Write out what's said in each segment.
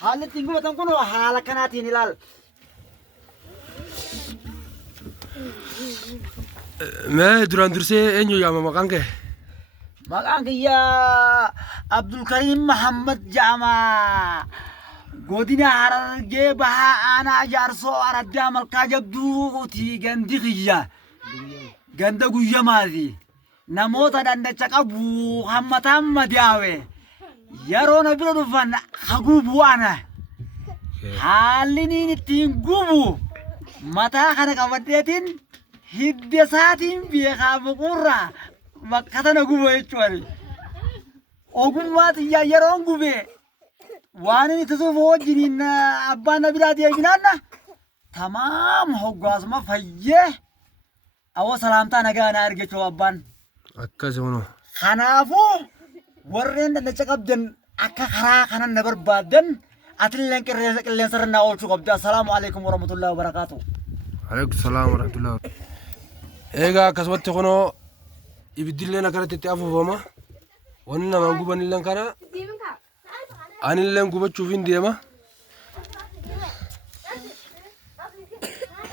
haalli ittiin gubatan kun haala kanaatiin ilaal. Mee duraan dursee eenyu yaama maqaan kee? Maqaan kiyya Abdulkarim Muhammad Jama. Godina Harargee bahaa aanaa jaarsoo araddaa malkaa jabduuti gandi kiyya. Ganda guyyamaati. Namoota dandacha qabu hammataan madaawe. Yeroo na bira dhufan haguubu ana. Haalli niin ittiin gubu mataa kana qabadheetiin hidda isaatiin beekaa boqorraa bakka tana gubu jechuudha. Ogummaa xiyyaa yeroon gubee waan inni tasuuf wajjiniin abbaan na biraa deebinaanna tamaam hoggaasuma fayyee awwa salaamtaa nagaa na argachuu abbaan. Akkasuma. Kanaafuu warreen dandacha qabdan akka karaa kanan na barbaadan atilleen qilleensa irra na oolchuu qabda. Assalaamu alaikum warahmatullahi wabarakaatuh. Alaikum salaam warahmatullahi. Egaa akkasumatti kunoo ibiddilleen akkanatti itti afuufama. Wanni namaan gubanilleen kana anilleen gubachuuf hin deema.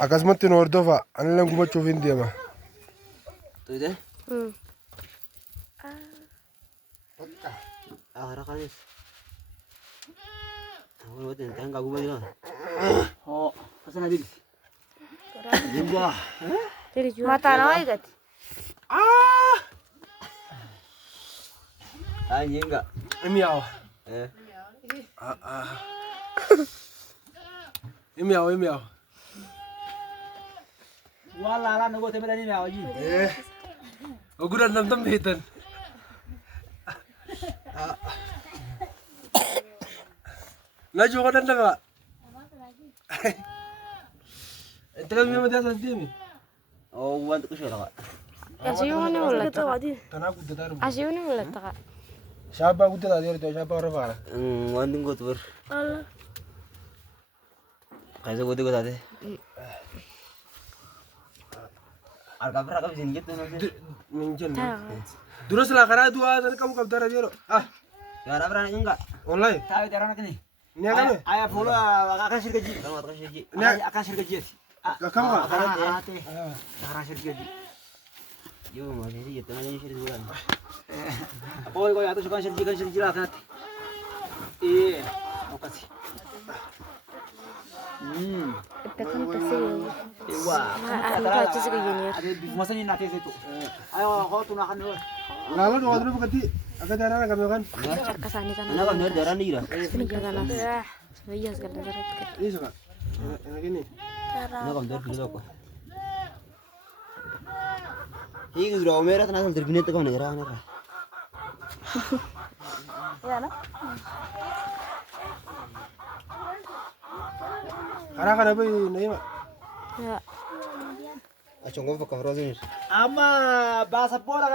Akkasumatti nu hordofa anilleen gubachuuf hin deema. Mata nawa ikat. Ay enggak. Imiyaw. Imiyaw. Wala lah nunggu temen ini ya Oji. Oguran nam behitan. Laju ko dan ba? Tagal mo dia sa team. Oh, want ko siya ka. Asiyo ni wala ta. Tanah gudda taru. Asiyo ni wala ta. Siapa gudda tadi itu siapa orang fara? Want ko tur. Allah. Kaisa gudda ko tadi. Alka berapa bisa gitu nanti? Minjen. Terus lah karena dua tadi kamu kapten aja lo. Ya ada berani enggak? Online. Tahu cara nak ni. Ini apa nih? Ayah follow akan sirgaji. Kamu akan sirgaji. Akan sirgaji. Kamu apa? Akan sirgaji. Yo, masih sih itu namanya sirgaji bulan. Apa kau yang atas suka sirgaji lah kan? Apa sih? Tekan kasih. Wah, Anta aja sih gini. ada masa ini nanti itu. Ayo, kau tunakan dulu. Lalu dua dulu ganti. Agak darah kami kan? Kesani sana. Kenapa bener darah nih dah? Sini ke sana. Iya sekali darat. Ini suka. Yang ini. Kenapa bener dulu aku? Ini udah merah tenang terbina tuh kan negara negara. Ya no. Karena kan apa ini mak? Ya. Acunggo pa kamera din. Ama basa pola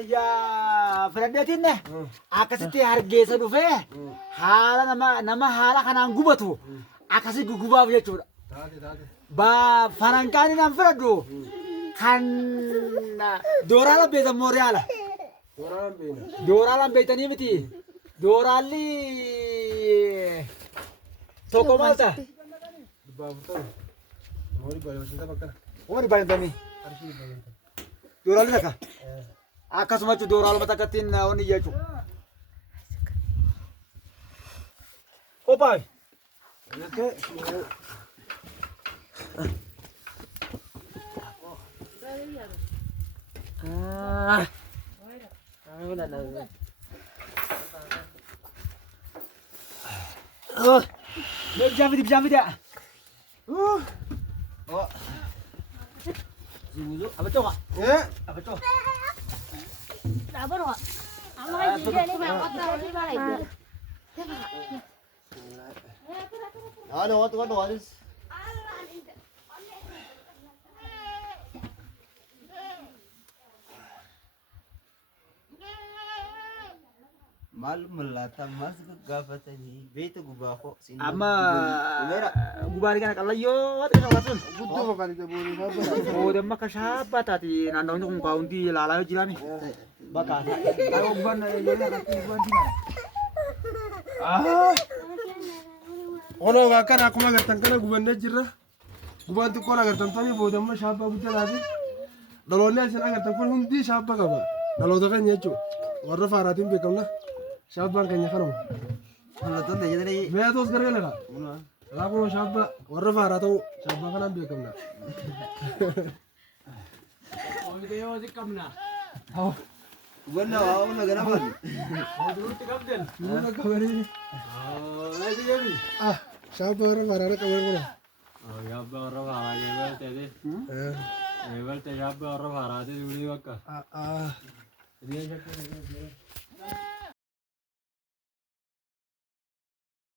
ya Fredetin ne. Akasiti hargesa dufe. Hala nama hala kanang gubatu. Akasi guguba jechuudha. Ba farankani nan Fredo. Kan dorala beta moriala. Dorala beta ni miti. Dorali toko malta. Babutan. Mau dibayar cinta makan. Umar bayar tani. Doral naka. Akas macam doral mata katin na oni ya cu. Opai. Oke. Bijam dia. Oh. Zulu, apa tu kak? Apa tu? Apa tu? Ama kayak gini ni memang kotor ni balai dia. Ada waktu kan waris. Malu melata mas gafatani beto gubako sini. Ama gubarikan kalau yo wat kan wasun. Butuh makan itu boleh apa? Oh demma kasapa tadi nandong kung kaunti lalayo jilani. Baka. Tayo ban ya nanti ban di mana? Ono ga kana kuma gartan kana gubanne jirra. Gubanti kona gartan tani boodamma shaabba guddaati. Daloonni asin agartan kun hundi shaabba qaba. Dhaloota keenya jechuudha. Warra faaraatiin beekamna. Shaabbaan keenya kanuma. Dhalootonni jedhanii. Beetos garee laga. Laakuma shaabba warra faaraa ta'u shaabbaa kanaan beekamna. Wanna waa gana bal. Nuna kabarini. Ah, shaabba warra faaraa qaban kuna. Yabba warra faaraa geebal ta'e. Geebal ta'e yabba warra faaraa ta'e durii bakka. Ah.